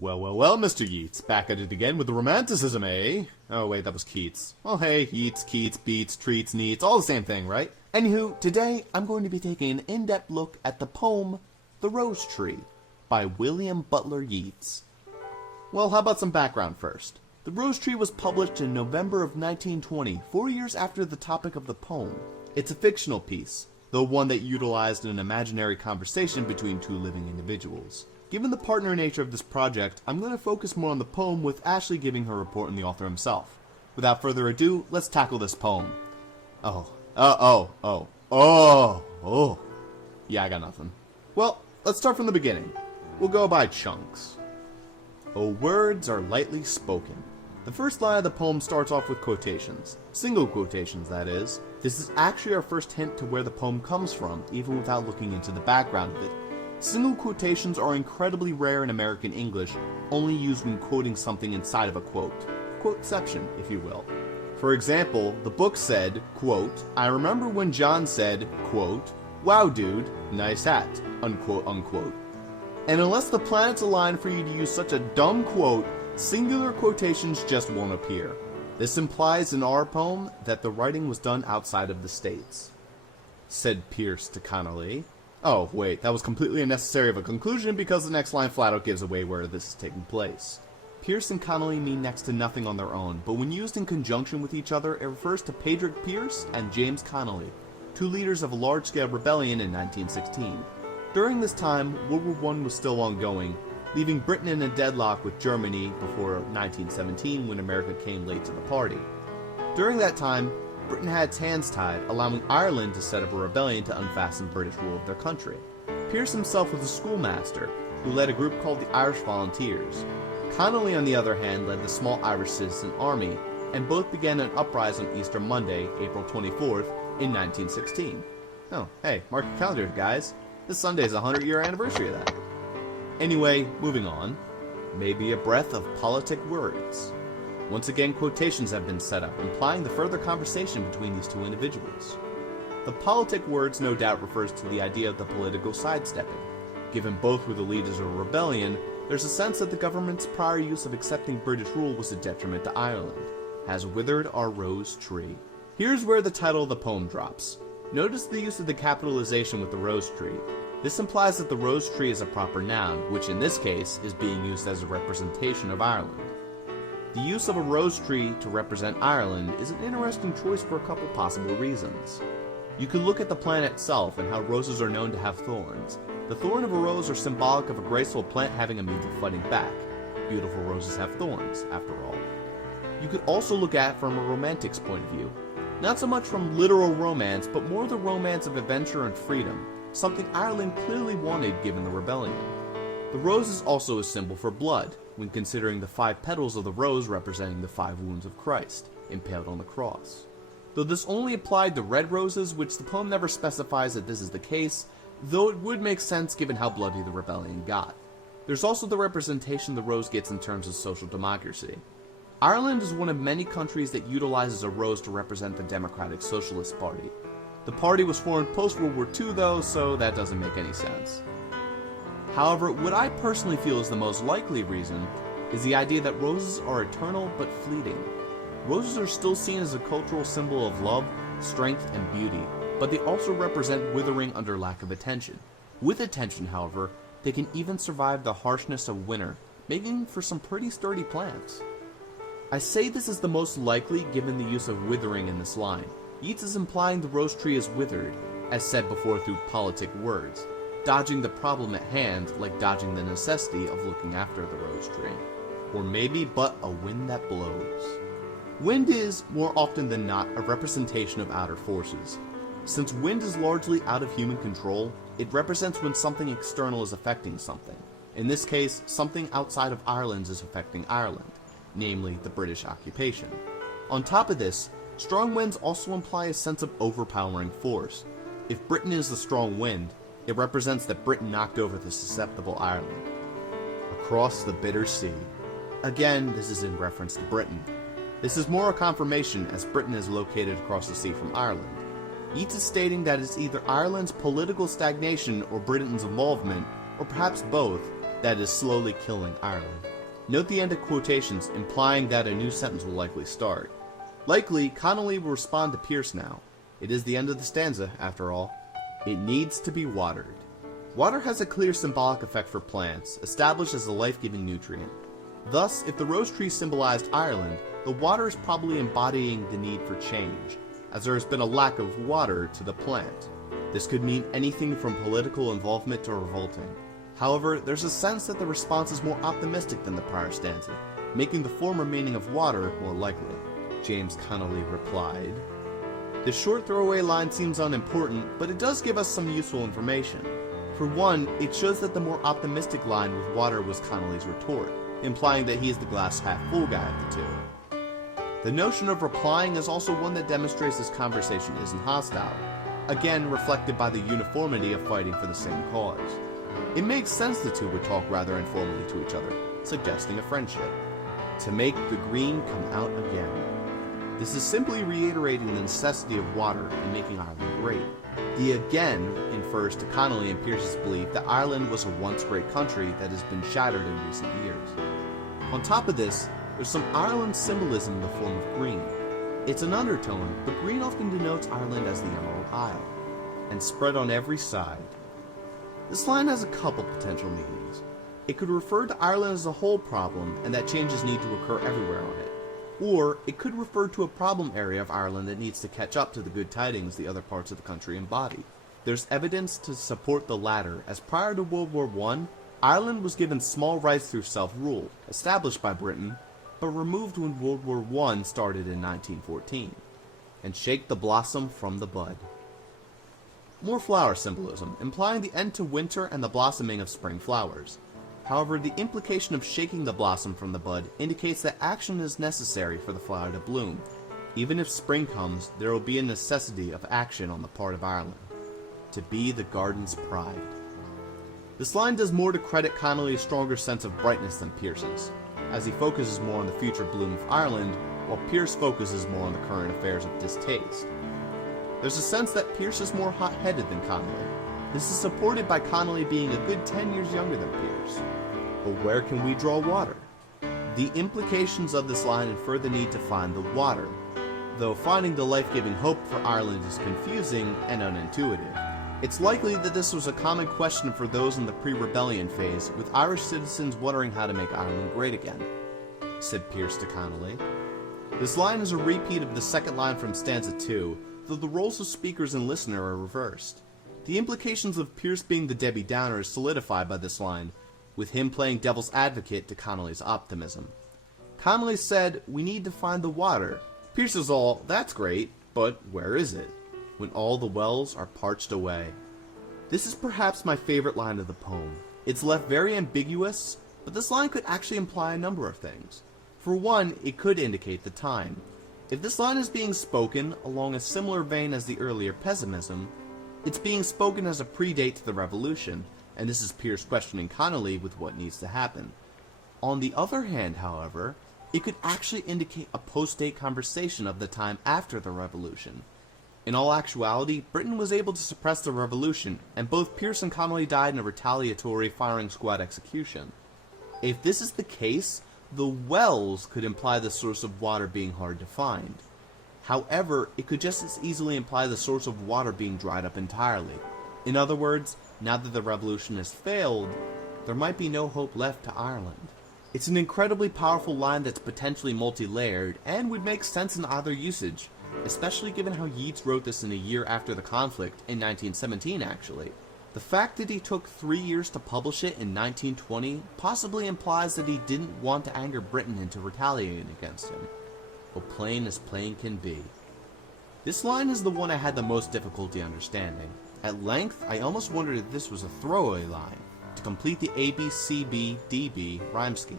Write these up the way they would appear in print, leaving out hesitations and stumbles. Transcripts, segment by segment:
Well, Mr. Yeats, back at it again with the romanticism, eh? Oh, wait, that was Keats. Well, hey, Yeats, Keats, beats, treats, neats, all the same thing, right? Anywho, today I'm going to be taking an in-depth look at the poem, The Rose Tree, by William Butler Yeats. Well, how about some background first? The Rose Tree was published in November of 1920, 4 years after the topic of the poem. It's a fictional piece, though one that utilized an imaginary conversation between two living individuals. Given the partner nature of this project, I'm going to focus more on the poem, with Ashley giving her report on the author himself. Without further ado, let's tackle this poem. Yeah, I got nothing. Well, let's start from the beginning. We'll go by chunks. Oh, words are lightly spoken. The first line of the poem starts off with quotations. Single quotations, that is. This is actually our first hint to where the poem comes from, even without looking into the background of it. Single quotations are incredibly rare in American English, only used when quoting something inside of a quote. Quoteception, if you will. For example, the book said, quote, "I remember when John said, quote, 'Wow dude, nice hat,' unquote, unquote." And unless the planets align for you to use such a dumb quote, singular quotations just won't appear. This implies in our poem that the writing was done outside of the States. Said Pierce to Connolly. Oh, wait, that was completely unnecessary of a conclusion because the next line flat out gives away where this is taking place. Pierce and Connolly mean next to nothing on their own, but when used in conjunction with each other, it refers to Padraig Pierce and James Connolly, two leaders of a large-scale rebellion in 1916. During this time, World War I was still ongoing, leaving Britain in a deadlock with Germany before 1917 when America came late to the party. During that time, Britain had its hands tied, allowing Ireland to set up a rebellion to unfasten British rule of their country. Pierce himself was a schoolmaster, who led a group called the Irish Volunteers. Connolly, on the other hand, led the small Irish Citizen Army, and both began an uprising on Easter Monday, April 24th, in 1916. Oh, hey, mark your calendar, guys. This Sunday is the 100-year anniversary of that. Anyway, moving on. Maybe a breath of politic words. Once again, quotations have been set up, implying the further conversation between these two individuals. The politic words no doubt refers to the idea of the political sidestepping. Given both were the leaders of a rebellion, there's a sense that the government's prior use of accepting British rule was a detriment to Ireland. Has withered our rose tree. Here's where the title of the poem drops. Notice the use of the capitalization with the rose tree. This implies that the rose tree is a proper noun, which in this case is being used as a representation of Ireland. The use of a rose tree to represent Ireland is an interesting choice for a couple possible reasons. You could look at the plant itself and how roses are known to have thorns. The thorn of a rose are symbolic of a graceful plant having a means of fighting back. Beautiful roses have thorns, after all. You could also look at it from a romantic's point of view. Not so much from literal romance, but more the romance of adventure and freedom, something Ireland clearly wanted given the rebellion. The rose is also a symbol for blood, when considering the 5 petals of the rose representing the 5 wounds of Christ, impaled on the cross. Though this only applied to red roses, which the poem never specifies that this is the case, though it would make sense given how bloody the rebellion got. There's also the representation the rose gets in terms of social democracy. Ireland is one of many countries that utilizes a rose to represent the Democratic Socialist Party. The party was formed post-World War II though, so that doesn't make any sense. However, what I personally feel is the most likely reason is the idea that roses are eternal but fleeting. Roses are still seen as a cultural symbol of love, strength, and beauty, but they also represent withering under lack of attention. With attention, however, they can even survive the harshness of winter, making for some pretty sturdy plants. I say this is the most likely given the use of withering in this line. Yeats is implying the rose tree is withered, as said before through politic words, dodging the problem at hand like dodging the necessity of looking after the rose tree. Or maybe but a wind that blows. Wind is, more often than not, a representation of outer forces. Since wind is largely out of human control, it represents when something external is affecting something. In this case, something outside of Ireland is affecting Ireland, namely the British occupation. On top of this, strong winds also imply a sense of overpowering force. If Britain is the strong wind, it represents that Britain knocked over the susceptible Ireland. Across the bitter sea. Again, this is in reference to Britain. This is more a confirmation as Britain is located across the sea from Ireland. Yeats is stating that it's either Ireland's political stagnation or Britain's involvement, or perhaps both, that is slowly killing Ireland. Note the end of quotations, implying that a new sentence will likely start. Likely, Connolly will respond to Pierce now. It is the end of the stanza, after all. It needs to be watered. Water has a clear symbolic effect for plants, established as a life-giving nutrient. Thus, if the rose tree symbolized Ireland, the water is probably embodying the need for change, as there has been a lack of water to the plant. This could mean anything from political involvement to revolting. However, there's a sense that the response is more optimistic than the prior stanza, making the former meaning of water more likely. James Connolly replied. This short throwaway line seems unimportant, but it does give us some useful information. For one, it shows that the more optimistic line with water was Connolly's retort, implying that he is the glass half full guy of the two. The notion of replying is also one that demonstrates this conversation isn't hostile, again reflected by the uniformity of fighting for the same cause. It makes sense the two would talk rather informally to each other, suggesting a friendship. To make the green come out again. This is simply reiterating the necessity of water in making Ireland great. The again infers to Connolly and Pierce's belief that Ireland was a once great country that has been shattered in recent years. On top of this, there's some Ireland symbolism in the form of green. It's an undertone, but green often denotes Ireland as the Emerald Isle, and spread on every side. This line has a couple potential meanings. It could refer to Ireland as a whole problem and that changes need to occur everywhere on it. Or it could refer to a problem area of Ireland that needs to catch up to the good tidings the other parts of the country embody. There's evidence to support the latter, as prior to World War I, Ireland was given small rights through self-rule, established by Britain, but removed when World War I started in 1914. And shake the blossom from the bud. More flower symbolism, implying the end to winter and the blossoming of spring flowers. However, the implication of shaking the blossom from the bud indicates that action is necessary for the flower to bloom. Even if spring comes, there will be a necessity of action on the part of Ireland. To be the garden's pride. This line does more to credit Connolly's stronger sense of brightness than Pierce's, as he focuses more on the future bloom of Ireland, while Pierce focuses more on the current affairs of distaste. There's a sense that Pierce is more hot-headed than Connolly. This is supported by Connolly being a good 10 years younger than Pierce. But where can we draw water? The implications of this line infer the need to find the water, though finding the life-giving hope for Ireland is confusing and unintuitive. It's likely that this was a common question for those in the pre-rebellion phase, with Irish citizens wondering how to make Ireland great again, said Pierce to Connolly. This line is a repeat of the second line from stanza 2, though the roles of speakers and listener are reversed. The implications of Pierce being the Debbie Downer is solidified by this line, with him playing devil's advocate to Connolly's optimism. Connolly said, "We need to find the water." Pierce is all, "That's great, but where is it? When all the wells are parched away." This is perhaps my favorite line of the poem. It's left very ambiguous, but this line could actually imply a number of things. For one, it could indicate the time. If this line is being spoken along a similar vein as the earlier pessimism, it's being spoken as a predate to the revolution, and this is Pierce questioning Connolly with what needs to happen. On the other hand, however, it could actually indicate a post-date conversation of the time after the revolution. In all actuality, Britain was able to suppress the revolution, and both Pierce and Connolly died in a retaliatory firing squad execution. If this is the case, the wells could imply the source of water being hard to find. However, it could just as easily imply the source of water being dried up entirely. In other words, now that the revolution has failed, there might be no hope left to Ireland. It's an incredibly powerful line that's potentially multi-layered, and would make sense in either usage, especially given how Yeats wrote this in a year after the conflict, in 1917 actually. The fact that he took 3 years to publish it in 1920 possibly implies that he didn't want to anger Britain into retaliating against him. Oh, plain as plain can be. This line is the one I had the most difficulty understanding. At length, I almost wondered if this was a throwaway line, to complete the ABCBDB rhyme scheme.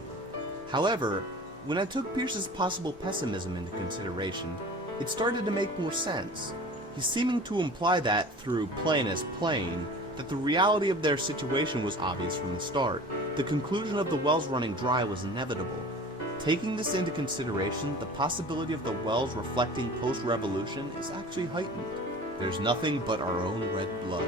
However, when I took Pierce's possible pessimism into consideration, it started to make more sense. He's seeming to imply that, through plain as plain, that the reality of their situation was obvious from the start. The conclusion of the wells running dry was inevitable. Taking this into consideration, the possibility of the wells reflecting post-revolution is actually heightened. There's nothing but our own red blood.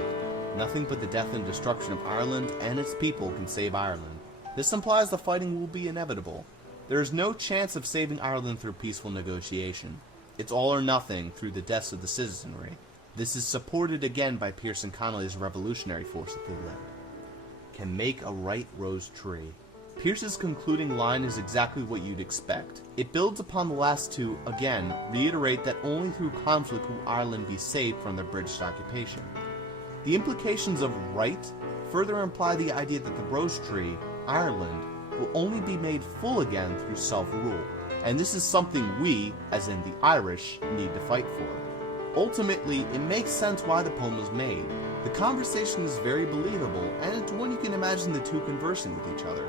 Nothing but the death and destruction of Ireland and its people can save Ireland. This implies the fighting will be inevitable. There is no chance of saving Ireland through peaceful negotiation. It's all or nothing through the deaths of the citizenry. This is supported again by Pierce and Connolly's revolutionary force that they led. Can make a right rose tree. Pierce's concluding line is exactly what you'd expect. It builds upon the last two, again, reiterate that only through conflict will Ireland be saved from the British occupation. The implications of right further imply the idea that the rose tree, Ireland, will only be made full again through self-rule, and this is something we, as in the Irish, need to fight for. Ultimately, it makes sense why the poem was made. The conversation is very believable, and it's one you can imagine the two conversing with each other.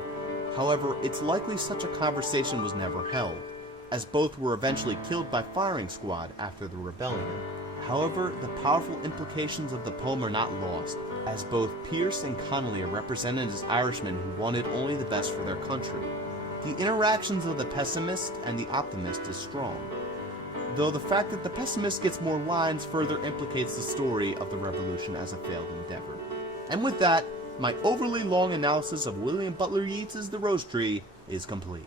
However, it's likely such a conversation was never held, as both were eventually killed by firing squad after the rebellion. However, the powerful implications of the poem are not lost, as both Pierce and Connolly are represented as Irishmen who wanted only the best for their country. The interactions of the pessimist and the optimist is strong, though the fact that the pessimist gets more lines further implicates the story of the revolution as a failed endeavor. And with that, my overly long analysis of William Butler Yeats' The Rose Tree is complete.